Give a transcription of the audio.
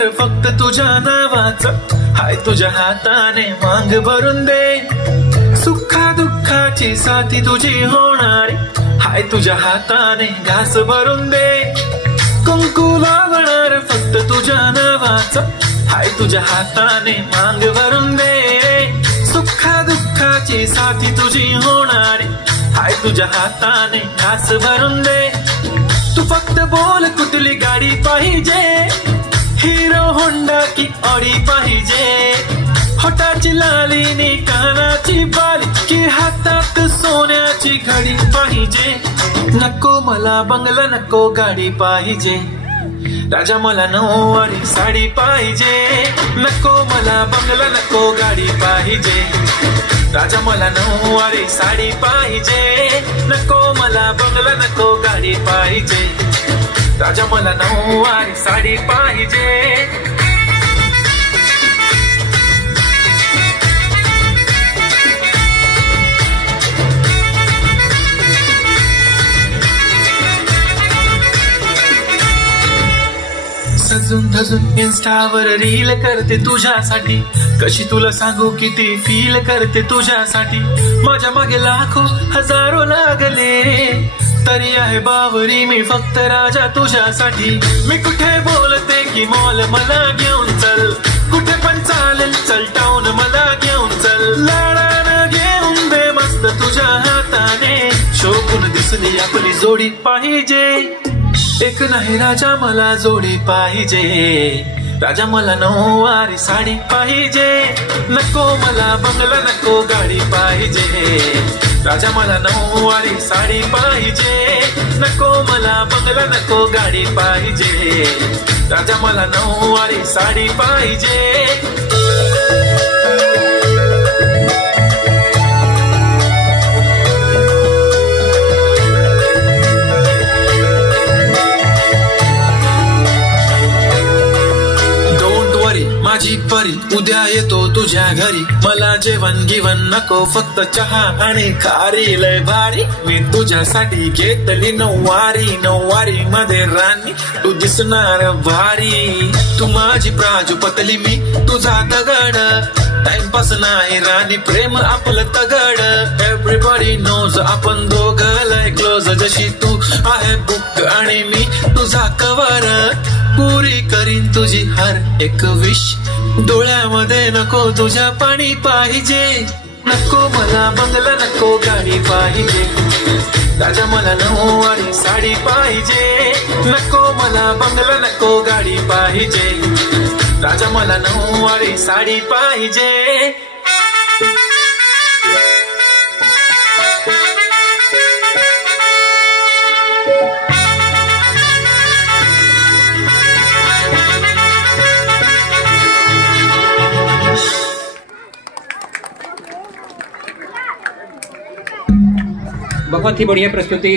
बघणार फक्त तुझ्या नावाचं, हाय तुझ्या हाताने मांग भरून दे. सुखा दुःखाची साथी तुझी होणारी, हाय तुझ्या हाताने घास भरून दे. कुंकू लावणार फक्त तुझ्या नावाचं, हाय तुझ्या हाताने मांग भरून दे. सुखा दुःखाची साथी तुझी होणारी, हाय तुझ्या हाताने घास भरून दे. तू फक्त बोल कुठली गाडी पाहिजे, हिरो होंडा की ऑडी पाहिजे. होटाची लाली नी कानाची बाली, की हातात सोन्याची घडी पाहिजे. नको मला बंगला नको गाडी पाहिजे, राजा मला नऊवारी साडी पाहिजे. नको मला बंगला नको गाडी पाहिजे, राजा मला नऊवारी साडी पाहिजे. नको मला बंगला नको गाडी पाहिजे, राजा मला नऊवारी साडी पाहिजे. सजून धजून इन्स्टावर रील करते तुझ्यासाठी, कशी तुला सांगू किती फील करते तुझ्यासाठी. माझ्या मागे लाखो हजारो लागले, तरी आहे बावरी मी फक्त राजा तुझ्यासाठी. मी कुठे बोलते की मॉल मला घेऊन चल, कुठे पण चालेल चल टाऊन मला घेऊन चल. लाडानं घेऊन दे मस्त तुझ्या हाताने, शोभून दिसली आपली जोडी पाहिजे. एक नाही राजा मला जोडी पाहिजे, राजा मला नऊवारी साडी पाहिजे. नको मला बंगला नको गाडी पाहिजे, राजा मला नऊवारी साडी पाहिजे. नको मला बंगला नको गाडी पाहिजे, राजा मला नऊवारी साडी पाहिजे. माझी परी उद्या येतो तुझ्या घरी, मला जेवण गिवण नको फक्त चहा आणि खारी. लय भारी मी तुझ्यासाठी घेतली नऊवारी, नऊवारी मध्ये राणी तू दिसणार भारी. तू माझी प्राजूपतली मी तुझा दगड, टाइमपास नाही राणी प्रेम आपलं तगड. एव्हरीबडी नोज आपण दोघं लय क्लोज, जशी तू आहे बुक आणि मी तुझा कवर. पुरी करीन तुझी हर एक विश, डोळ्यामध्ये नको तुझ्या पाणी पाहिजे. नको मला बंगला नको गाडी पाहिजे, राजा मला नऊवारी साडी पाहिजे. नको मला बंगला नको गाडी पाहिजे, राजा मला नऊवारी साडी पाहिजे. बहुत ही बढ़िया प्रस्तुति।